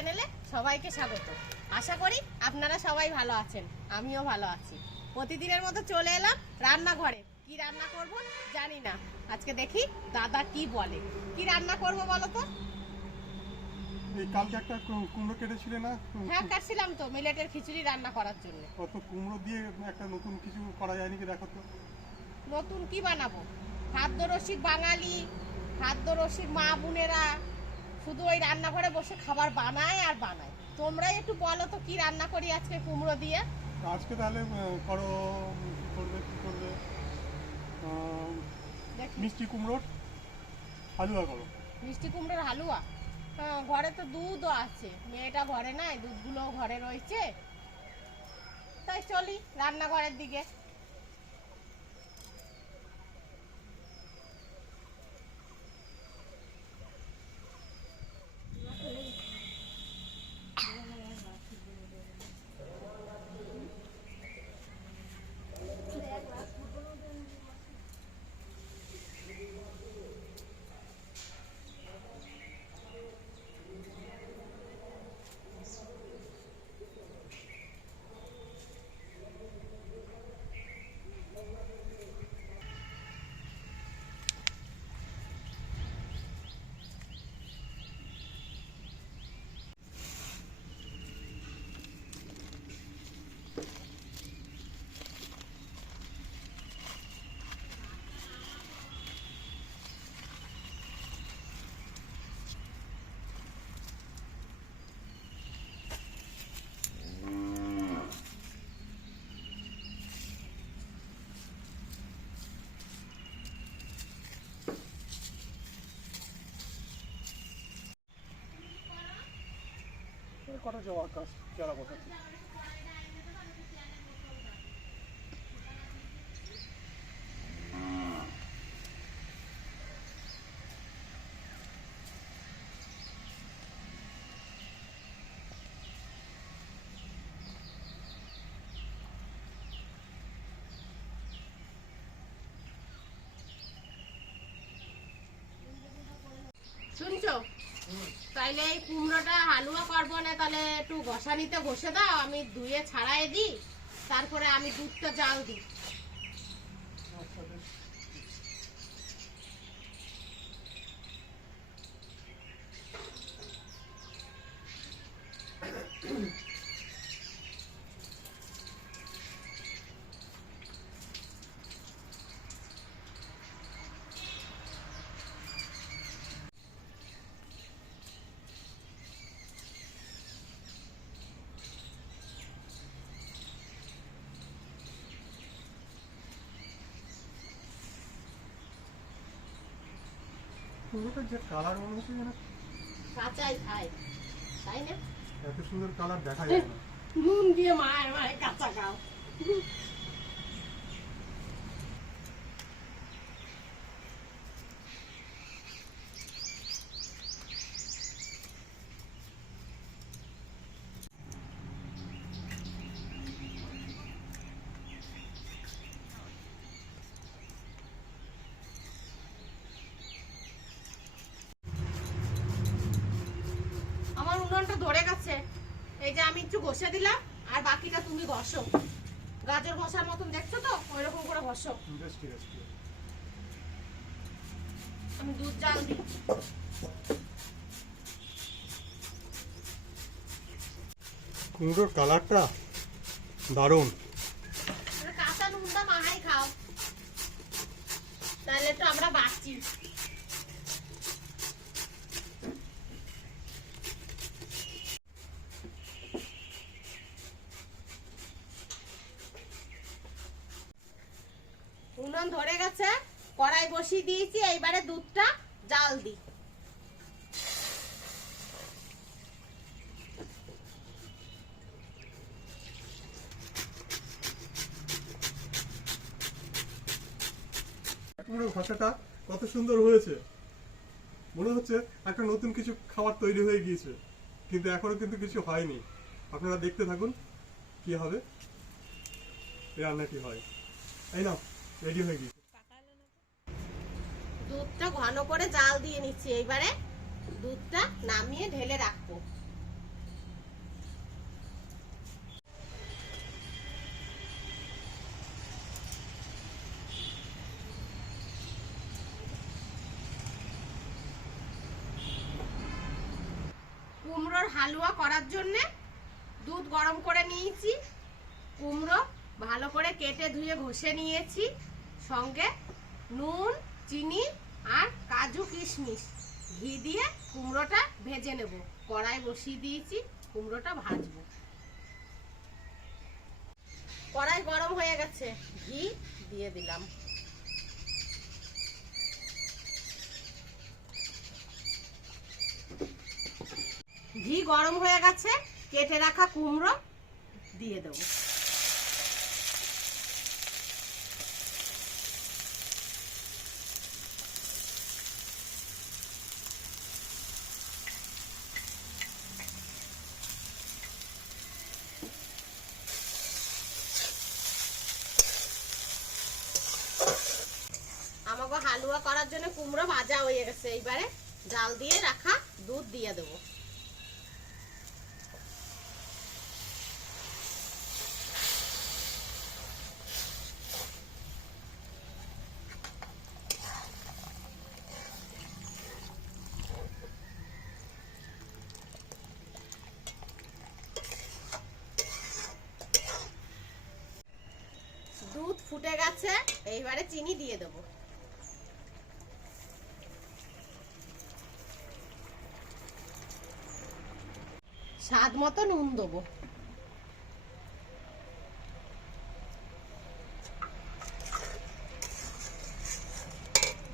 চ্যানেলে সবাইকে স্বাগত। আশা করি আপনারা সবাই ভালো আছেন আমিও ভালো আছি। প্রতিদিনের মতো চলে এলাম রান্নাঘরে। কি রান্না করব জানি না। আজকে দেখি দাদা কি বলে। কি রান্না করব বলো তো? এই কালকে একটা কুমড়ো কেটেছিলে না? হ্যাঁ কাটছিলাম তো মিলেটের খিচুড়ি রান্না করার জন্য। কত কুমড়ো দিয়ে একটা নতুন কিছু করা যায় নাকি দেখো তো। নতুন কি বানাবো? খাদ্য রসিক বাঙালি খাদ্য রসিক মা বোনেরা শুধু ওই রান্নাঘরে বসে খাবার বানায় আর বানায়। তোমরাই একটু বলো তো কি রান্না করি আজকে কুমড়ো দিয়ে? আজকে তাহলে করো কি করবে কি করবে মিষ্টি কুমড়োর হালুয়া করো। মিষ্টি কুমড়োর হালুয়া? হ্যাঁ, ঘরে তো দুধও আছে। মেয়েটা ঘরে নাই দুধগুলো ঘরে রয়েছে। তাই চলি রান্নাঘরের দিকে। এই কটা জবা গাছ চারা বসাচ্ছি শুনছো তাইলে এই কুমড়োটা হালুয়া করব না, তাহলে একটু ঘষানিতে ঘষে দাও, আমি ধুয়ে ছাড়াই দিই, তারপরে আমি দুধটা জাল দিই আচ্ছা বেশ। কুমড়োটার যে কালার মনে হচ্ছে যেন কাঁচাই খাই তাই না? এত সুন্দর কালার দেখা যায় না। নুন দিয়ে মায়ের মায়ের কাঁচা খাও আমার উনুনটা ধরে গেছে এই যে আমি একটু ঘষে দিলাম আর বাকিটা তুমি ঘষো। গাজর ঘষার মতন দেখছ তো? ওই রকম করে ঘষো। আমি দুধ জাল দিই। কুমড়োর কালারটা দারুণ। কাঁচা নুনটা মাহাই খাও। তাহলে তো আমরা বাঁচি বসিয়ে দিয়েছি, এইবারে দুধটা জাল দিই ভাষাটা কত সুন্দর হয়েছে। মনে হচ্ছে একটা নতুন কিছু খাবার তৈরি হয়ে গিয়েছে, কিন্তু এখনও কিন্তু কিছু হয়নি। আপনারা দেখতে থাকুন কি হবে। এই রান্নাটি হয়। এই নাও রেডি হয়ে গিয়েছে। দুধটা ঘন করে জাল দিয়ে নিচ্ছি এইবারে। দুধটা নামিয়ে ঢেলে রাখব। কুমড়োর হালুয়া করার জন্য দুধ গরম করে নিয়েছি। কুমড়ো ভালো করে কেটে ধুয়ে ঘষে নিয়েছি। সঙ্গে নুন চিনি আর কাজু কিশমিশ। ঘি দিয়ে কুমড়োটা ভেজে নেব। কড়াই বসিয়ে দিয়েছি, কুমড়োটা ভাজবো। কড়াই গরম হয়ে গেছে, ঘি দিয়ে দিলাম। ঘি গরম হয়ে গেছে, কেটে রাখা কুমড়ো দিয়ে দেবো আমাকে হালুয়া করার জন্য কুমড়ো ভাজা হয়ে গেছে। এইবারে জাল দিয়ে রাখা দুধ দিয়ে দেবো। দুধ ফুটে গেছে, এইবারে চিনি দিয়ে দেবো। স্বাদ মতো নুন দেবো।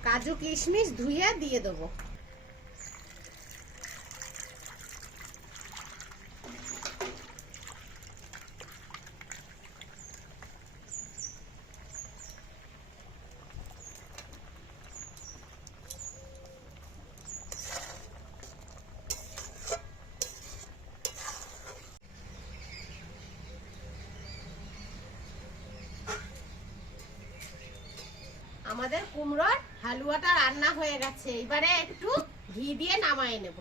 কাজু কিশমিশ ধুয়ে দিয়ে দেবো। আমাদের কুমড়োর হালুয়াটা রান্না হয়ে গেছে। এবারে একটু ঘি দিয়ে নামায় নেব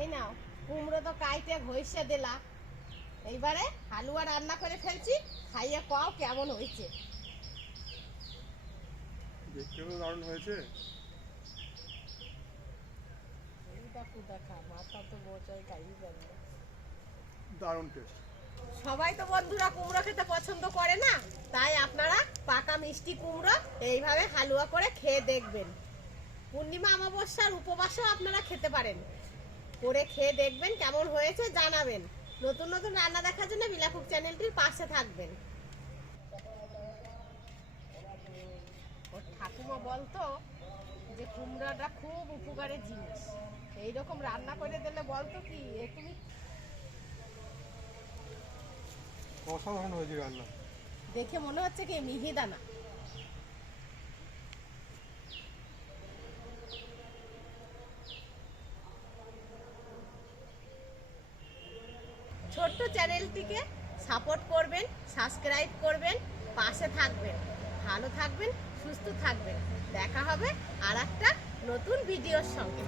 এই নাও। কুমড়ো তো কাইতে ঘষে দিলা। এইবারে হালুয়া রান্না করে ফেলছি খাইয়ে কও কেমন হয়েছে। দারুণ হয়েছে। মাথা তো খাইই যাবে দারুণ টেস্ট সবাই তো বন্ধুরা কুমড়ো খেতে পছন্দ করে না তাই আপনারা পাকা মিষ্টি কুমড়ো এইভাবে হালুয়া করে খেয়ে দেখবেন। পূর্ণিমা অমাবস্যার উপবাসও আপনারা খেতে পারেন। করে খেয়ে দেখবেন কেমন হয়েছে জানাবেন। নতুন নতুন রান্না দেখার জন্য বিলাকুক চ্যানেলটির পাশে থাকবেন। ওর ঠাকুমা বলতো যে কুমড়াটা খুব উপকারের জিনিস। এইরকম রান্না করে দিলে বলতো কি এ তুমি অসাধারণ হয়েছে রান্না। দেখে মনে হচ্ছে কি মিহিদানা। চ্যানেলটিকে সাপোর্ট করবেন, সাবস্ক্রাইব করবেন, পাশে থাকবেন। ভালো থাকবেন, সুস্থ থাকবেন। দেখা হবে আর একটা নতুন ভিডিওর সঙ্গে।